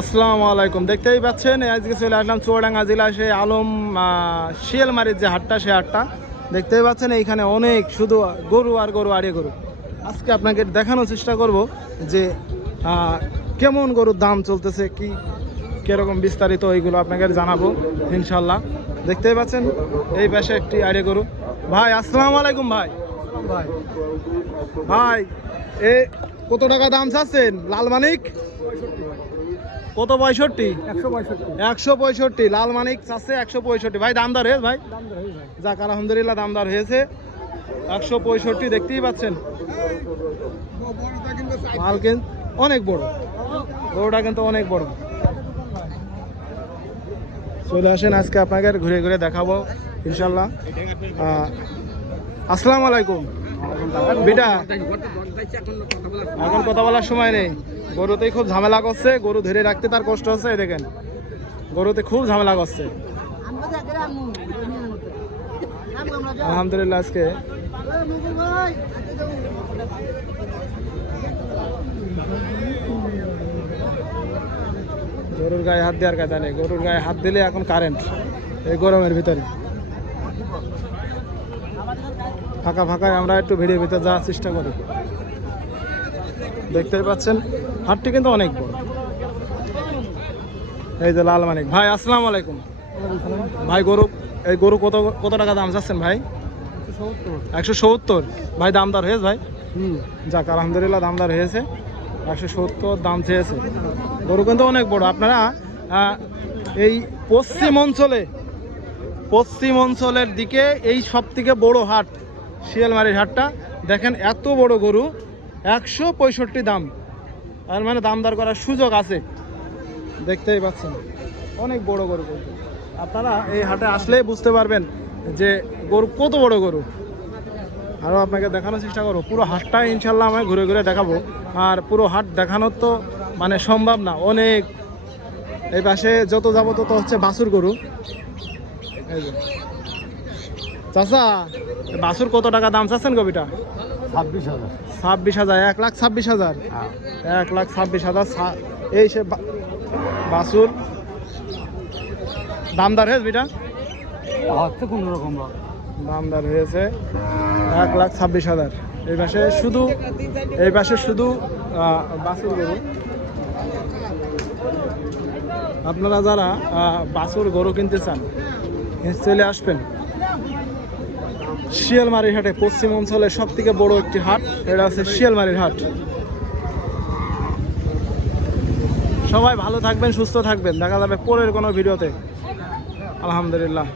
আসসালামু আলাইকুম। দেখতেই পাচ্ছেন আজকে চলে আসলাম চুয়াডাঙ্গা জেলা সেই আলম শিয়ালমারির যে হাটটা, সে হাটটা দেখতেই পাচ্ছেন। এইখানে অনেক শুধু গরু আর গরু আড়ে গরু। আজকে আপনাকে দেখানোর চেষ্টা করব যে কেমন গরুর দাম চলতেছে, কি কীরকম বিস্তারিত এইগুলো আপনাকে জানাবো ইনশাল্লাহ। দেখতেই পাচ্ছেন এই পাশে একটি আড়ে গরু। ভাই আসসালামু আলাইকুম। ভাই ভাই ভাই এ কত টাকা দাম চাচ্ছেন লাল মানিক? কত? 65। 165 লাল মানিক চাচ্ছে 165। ভাই দামদার হয়েছে ভাই? যাক আলহামদুলিল্লাহ দামদার হয়েছে 165। দেখতেই পাচ্ছেন মাল কিন্তু অনেক বড়, গরুটা কিন্তু অনেক বড়। চলে আসেন আজকে আপনাকে ঘুরে ঘুরে দেখাবো ইনশাল্লাহ। আসসালামু আলাইকুম বেটা। এখন কথা বলার সময় নেই, গরুতেই খুব ঝামেলা করছে, গরু ধরে রাখতে তার কষ্ট হচ্ছে। এই দেখেন গরুতে খুব ঝামেলা করছে। আলহামদুলিল্লাহ আজকে গরুর গায়ে হাত দেওয়ার কথা নেই, গরুর গায়ে হাত দিলে এখন কারেন্ট এই গরমের ভিতরে। ফাঁকা ফাঁকায় আমরা একটু ভিড়ের ভিতরে যাওয়ার চেষ্টা করি। দেখতেই পাচ্ছেন হাটটি কিন্তু অনেক বড়। এই যে লাল মানিক ভাই, আসসালামু আলাইকুম ভাই। এই গরু কত টাকা দাম চাচ্ছেন ভাই? 170। ভাই দামদার হয়েছে ভাই? যাক আলহামদুলিল্লাহ দামদার হয়েছে, 170 দাম চেয়েছে। গরু কিন্তু অনেক বড়। আপনারা এই পশ্চিম অঞ্চলের দিকে এই সব থেকে বড় হাট শিয়ালমারির হাটটা। দেখেন এত বড় গরু 165 দাম, তার মানে দাম দর করার সুযোগ আছে। দেখতেই পাচ্ছেন অনেক বড় গরু। আপনারা এই হাটে আসলেই বুঝতে পারবেন যে গরু কত বড় গরু। আরও আপনাকে দেখানোর চেষ্টা করবো পুরো হাটটাই ইনশাল্লাহ আমি ঘুরে ঘুরে দেখাবো। আর পুরো হাট দেখানোর তো মানে সম্ভব না, অনেক। এই পাশে যত যাবো তত হচ্ছে বাছুর গরু। এই যে চাচা, বাছুর কত টাকা দাম চাচ্ছেন কবিটা? 26,000। 1,26,000। 1,26,000 এই সে বাছুর দামদার হয়েছে বিটা? কোন রকম দামদার হয়েছে 1,26,000। এই পাশে শুধু বাছুর গরু। আপনারা যারা বাছুর গরু কিনতে চান চলে আসবেন শিয়ালমারির হাটে। পশ্চিম অঞ্চলের সব থেকে বড় একটি হাট, এটা হচ্ছে শিয়ালমারির হাট। সবাই ভালো থাকবেন, সুস্থ থাকবেন। দেখা যাবে পরের কোনো ভিডিওতে। আলহামদুলিল্লাহ।